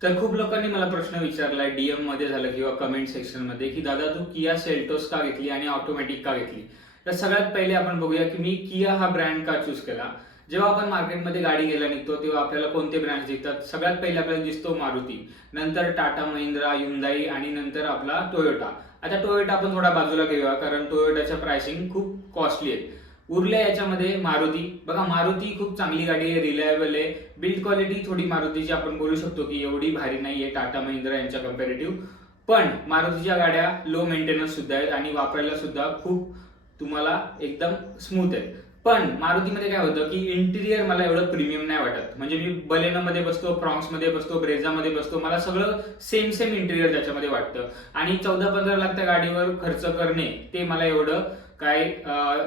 तर खूप लोकांनी मला प्रश्न विचारलाय डीएम मध्ये झालं किंवा कमेंट सेक्शन मध्ये की दादा तू किया सेल्टोस का घेतली आणि ऑटोमॅटिक का घेतली. तर सगळ्यात पहिले आपण बघूया की मी किया हा ब्रँड का चूज केला. जेव्हा आपण मार्केटमध्ये गाडी घ्यायला निघतो तेव्हा आपल्याला कोणते ब्रँड दिसतात. सगळ्यात पहिले आपल्याला दिसतो मारुती, नंतर टाटा महिंद्रा, युंदाई आणि नंतर आपला टोयोटा. आता टोयोटा आपण थोडा बाजूला घेऊया कारण टोयोटाच्या प्राइसिंग खूप कॉस्टली आहे. उरल्या याच्यामध्ये मारुती. बघा मारुती खूप चांगली गाडी आहे, रिलायबल आहे. बिल्ड क्वालिटी थोडी मारुतीची आपण बोलू शकतो की एवढी भारी नाहीये टाटा महिंद्रा यांच्या कम्पॅरेटिव्ह. पण मारुतीच्या गाड्या लो मेंटेनन्स सुद्धा आहेत आणि वापरायला सुद्धा खूप तुम्हाला एकदम स्मूथ आहेत. पण मारुतीमध्ये काय होतं की इंटिरियर मला एवढं प्रीमियम नाही वाटत. म्हणजे मी बलेनोमध्ये बसतो, फ्रॉन्क्समध्ये बसतो, ब्रेझामध्ये बसतो, मला सगळं सेम सेम इंटिरियर त्याच्यामध्ये वाटतं. आणि 14-15 लाख त्या गाडीवर खर्च करणे ते मला एवढं काय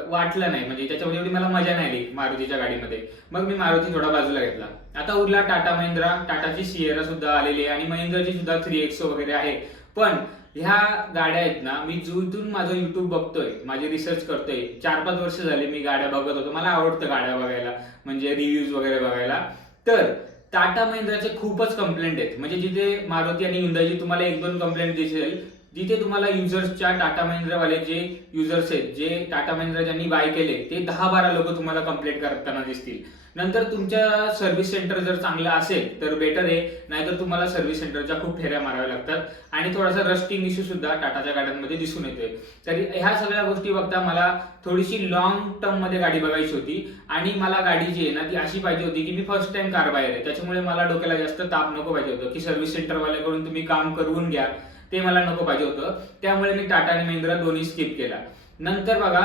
वाटलं नाही. म्हणजे त्याच्यामध्ये एवढी मला मजा नाही आली मारुतीच्या गाडीमध्ये. मग मी मारुती थोडा बाजूला घेतला. आता उरला टाटा महिंद्रा. टाटाची सिएरा सुद्धा आलेली आहे आणि महिंद्राची सुद्धा 3XO वगैरे आहे. पण ह्या गाड्या आहेत ना, मी जिथून माझं युट्यूब बघतोय, माझे रिसर्च करतोय, 4-5 वर्ष झाले मी गाड्या बघत होतो. मला आवडतं गाड्या बघायला, म्हणजे रिव्ह्यूज वगैरे बघायला. तर टाटा महिंद्राचे खूपच कंप्लेंट आहेत. म्हणजे जिथे मारुती आणि हुंदाईची तुम्हाला 1-2 कंप्लेंट दिसेल, जिथे तुम्हाला युजर्सच्या टाटा महिंद्रावाले जे युजर्स आहेत, जे टाटा महिंद्रा ज्यांनी बाय केले, ते 10-12 लोक तुम्हाला कंप्लेंट करताना दिसतील. नंतर तुमच्या सर्व्हिस सेंटर जर चांगलं असेल तर बेटर आहे, नाहीतर तुम्हाला सर्व्हिस सेंटरच्या खूप फेऱ्या माराव्या लागतात आणि थोडासा रस्टिंग इश्यू सुद्धा टाटाच्या गाड्यांमध्ये दिसून येतोय. तरी ह्या सगळ्या गोष्टी बघता मला थोडीशी लॉंग टर्म मध्ये गाडी बघायची होती आणि मला गाडी जी आहे ना ती अशी पाहिजे होती की मी फर्स्ट टाइम कार बाहेर आहे. त्याच्यामुळे मला डोक्याला जास्त ताप नको पाहिजे होतं की सर्व्हिस सेंटरवाल्याकडून तुम्ही काम करून घ्या, ते मला नको पाहिजे होतं. त्यामुळे मी टाटा आणि महिंद्रा दोन्ही स्किप केला. नंतर बघा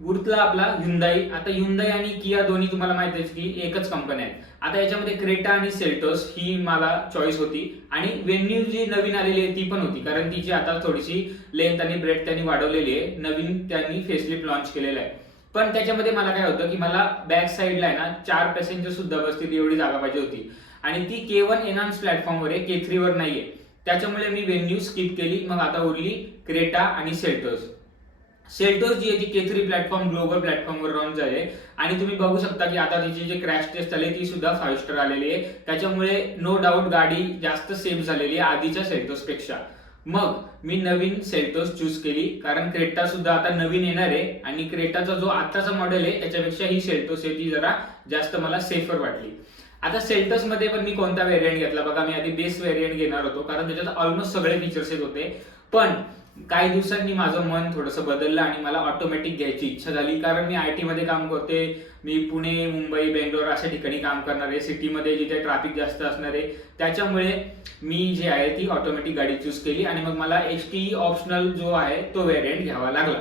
उरला आपला हुंदाई. आता हुंदाई आणि किया दोन्ही तुम्हाला माहित आहे की एकच कंपनी आहे. आता याच्यामध्ये क्रेटा आणि सेल्टोस ही मला चॉईस होती आणि वेन्यू जी नवीन आलेली आहे ती पण होती, कारण तिची आता थोडीशी लेंथ आणि ब्रेड त्यांनी वाढवलेली आहे. नवीन त्यांनी फेसलिफ्ट लॉन्च केलेला आहे. पण त्याच्यामध्ये मला काय होतं की मला बॅक साईडला आहे ना 4 पॅसेंजर सुद्धा बसतील एवढी जागा पाहिजे होती आणि ती K1 एनहान्स प्लॅटफॉर्मवर आहे, K3 वर नाहीये. त्याच्यामुळे मी वेन्यू स्किप केली. मग आता उरली क्रेटा आणि सेल्टोस. सेल्टोस जी आहे ती K3 प्लॅटफॉर्म ग्लोबल प्लॅटफॉर्मवर लॉन्च झाले आणि तुम्ही बघू शकता की आता तिची जे क्रॅश टेस्ट आली ती सुद्धा 5 स्टार आलेली आहे. त्याच्यामुळे नो डाऊट गाडी जास्त सेफ झालेली आहे आधीच्या सेल्टोस पेक्षा. मग मी नवीन सेल्टोस चूज केली कारण क्रेटा सुद्धा आता नवीन येणार आहे आणि क्रेटाचा जो आताचा मॉडेल आहे त्याच्यापेक्षा ही सेल्टोस आहे ती जरा जास्त मला सेफर वाटली. आता सेल्टोस मध्ये पण मी कोणता व्हेरियंट घेतला बघा. मी आधी बेस व्हेरियंट घेणार होतो कारण त्याच्यात ऑलमोस्ट सगळे फीचर्स येत होते. पण काही दिवसांनी माझं मन थोडंसं बदललं आणि मला ऑटोमॅटिक घ्यायची इच्छा झाली कारण मी IT मध्ये काम करते. मी पुणे, मुंबई, बेंगलोर अशा ठिकाणी काम करणार आहे, सिटीमध्ये जिथे ट्रॅफिक जास्त असणार आहे. त्याच्यामुळे मी जे आहे ती ऑटोमॅटिक गाडी चूज केली आणि मग मला HTE ऑप्शनल जो आहे तो व्हेरियंट घ्यावा लागला.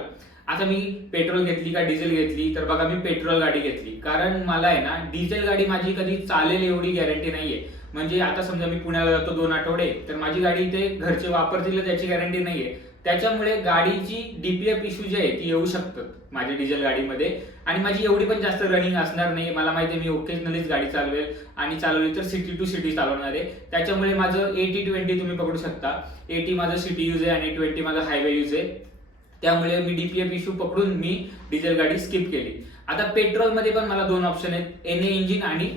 आता मी पेट्रोल घेतली का डिझेल घेतली, तर बघा मी पेट्रोल गाडी घेतली कारण मला आहे ना डिझेल गाडी माझी कधी चालेल एवढी गॅरंटी नाहीये. म्हणजे आता समजा मी पुण्याला जातो 2 आठवडे तर माझी गाडी इथे घरचे वापरतील त्याची गॅरंटी नाहीये. त्याच्यामुळे गाडीची DPF इश्यू जी आहे ती येऊ शकतात माझ्या डिझेल गाडीमध्ये आणि माझी एवढी पण जास्त रनिंग असणार नाही. मला माहिती आहे मी ओकेजनलीच गाडी चालवेल आणि चालवली तर सिटी टू सिटी चालवणार आहे. त्याच्यामुळे माझं 80-20 तुम्ही पकडू शकता. 80 माझं सिटी यूज आहे आणि 20 माझा हायवे यूज आहे. त्यामुळे मी DPF इश्यू पकडून मी डिझेल गाडी स्किप केली. आता पेट्रोल मध्ये पण मला 2 ऑप्शन आहेत, NA इंजिन आणि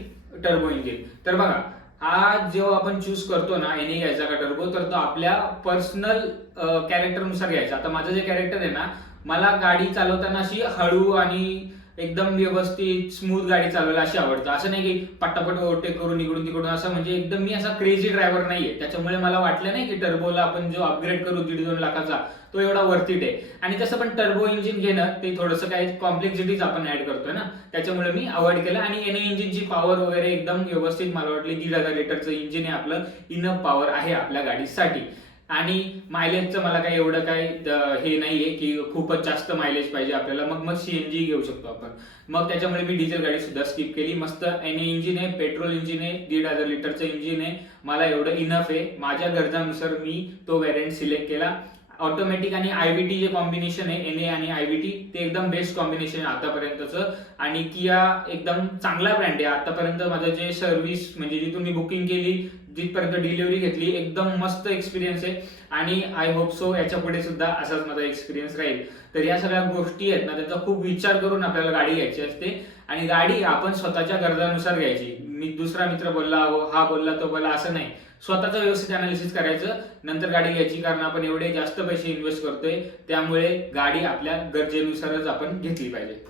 टर्बो इंजिन. तर बघा हा जेव्हा आपण चूज करतो ना NA घ्यायचा का टर्बो, तर तो आपल्या पर्सनल कॅरेक्टरनुसार घ्यायचा. आता माझं जे कॅरेक्टर आहे ना, मला गाडी चालवताना अशी हळू आणि एकदम व्यवस्थित स्मूथ गाडी चालवायला अशी आवडतं. असं नाही की पटापट ओव्हरटेक करून इकडून तिकडून असं, म्हणजे एकदम मी असा क्रेझी ड्रायव्हर नाहीये. त्याच्यामुळे मला वाटलं नाही की टर्बोला आपण जो अपग्रेड करू 1.5-2 लाखाचा तो एवढा वर्थिट आहे. आणि तसं पण टर्बो इंजिन घेणं ते थोडंसं काही कॉम्प्लेक्सिटीज आपण ऍड करतोय ना, त्याच्यामुळे मी अवॉइड केलं. आणि NA इंजिनची पॉवर वगैरे एकदम व्यवस्थित मला वाटली. 1,500 लिटरचं इंजिन आहे आपलं, इनफ पॉवर आहे आपल्या गाडीसाठी. आणि मायलेजचं मला काही एवढं काही हे नाहीये की खूपच जास्त मायलेज पाहिजे आपल्याला. मग CNG घेऊ शकतो आपण. मग त्याच्यामुळे मी डिझेल गाडी सुद्धा स्किप केली. मस्त NA इंजिन आहे, पेट्रोल इंजिन आहे, 1,500 लिटरचं इंजिन आहे, मला एवढं इनफ आहे. माझ्या गरजानुसार मी तो व्हेरियंट सिलेक्ट केला. ऑटोमॅटिक आणि IVT जे कॉम्बिनेशन आहे NA आणि IVT ते एकदम बेस्ट कॉम्बिनेशन आहे आतापर्यंतचं. आणि किया एकदम चांगला ब्रँड आहे. आतापर्यंत माझं जे सर्व्हिस म्हणजे जिथून मी बुकिंग केली जिथपर्यंत डिलिव्हरी घेतली एकदम मस्त एक्सपिरियन्स आहे आणि आय होप सो याच्या पुढे सुद्धा असाच माझा एक्सपिरियन्स राहील. तर या सगळ्या गोष्टी आहेत ना त्याचा खूप विचार करून आपल्याला गाडी घ्यायची असते आणि गाडी आपण स्वतःच्या गरजानुसार घ्यायची. मी दुसरा मित्र बोलला, हा बोलला, तो बोलला, असं नाही. स्वतःचं व्यवस्थित अनालिसिस करायचं, नंतर गाडी घ्यायची. कारण आपण एवढे जास्त पैसे इन्व्हेस्ट करतोय, त्यामुळे गाडी आपल्या गरजेनुसारच आपण घेतली पाहिजे.